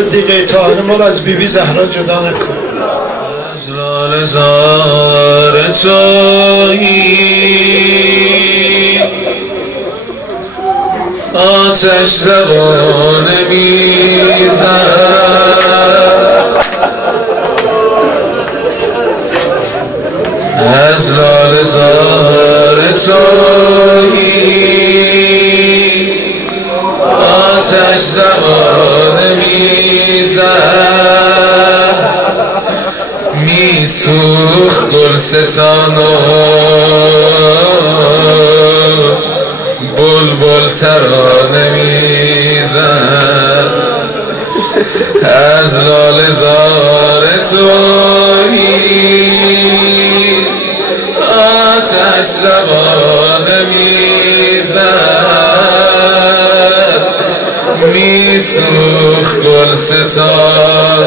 صدیقه طاهر ما از بیبی زهرا جدا نکن. از لاله زار تویی آتش زبان میزد، از لاله زار تویی آتش زبان میزد، میسوخت گلستان و بلبل ترانه میزد، از لاله زار تویی آتش زبانه میزد، میسوخت گلستان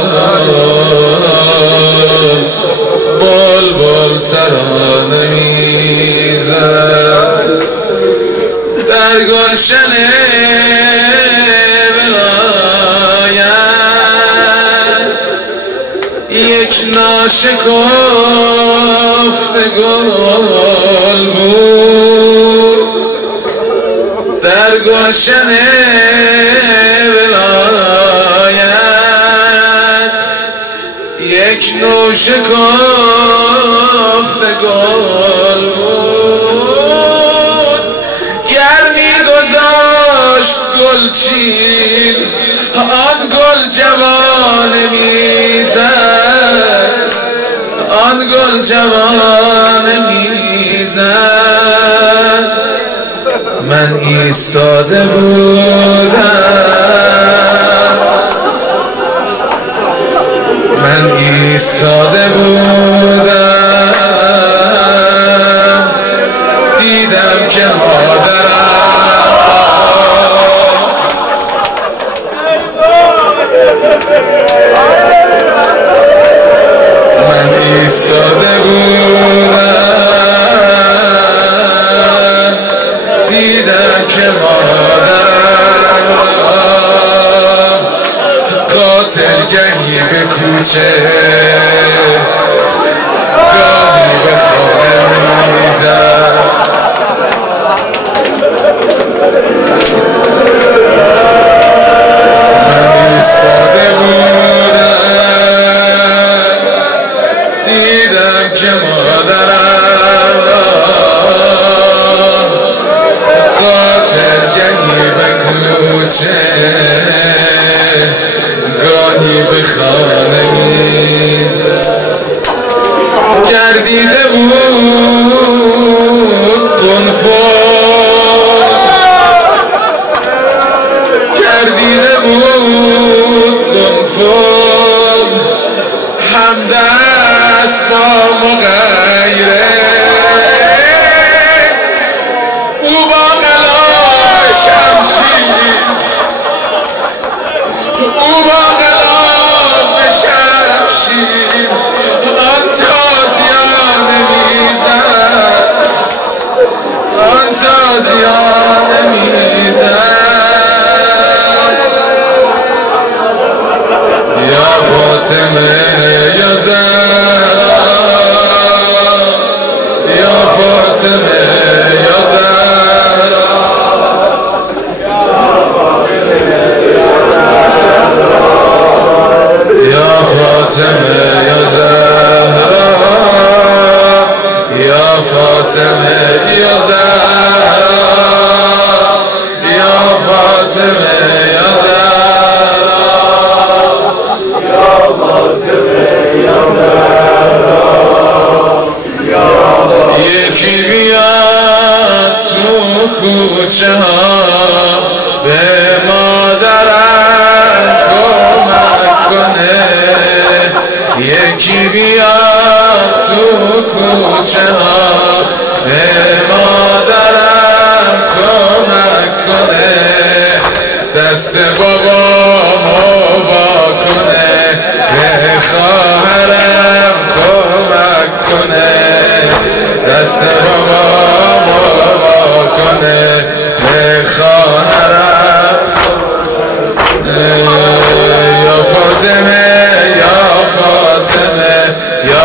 بلبل ترانه میزد، در گلشن ولایت یک ناشکفته گل بود، در گلشن ولایت یک ناشکفته گل بود، گر می‌گذاشت گلچین آن گل جوانه میزد، آن گل جوانه میزد، من ایستاده بودم، من ایستاده بودم، دیدم که مادرم، من ایستاده بودم، دیدم که مادرم قاتل گهی به کوچه گاهی به خانه میزد، من ایستاده بودم، دیدم که مادرم قاتل گهی به کوچه گاهی به خانه میزد، گردیده بود قنفذ، گردیده بود قنفذ، همدست با مغیره، او با غلاف شمشیر، او با غلاف شمشیر آن تازیانه میزد، آن تازیانه میزد، یا فاطمه یا زهرا، یا فاطمه یا زهرا، یا فاطمه یا زهرا، یا فاطمه یا زهرا، یا فاطمه یا زهرا، یا فاطمه یا زهرا، یکی بیاد تو کوچه ها به مادرم کمک کنه،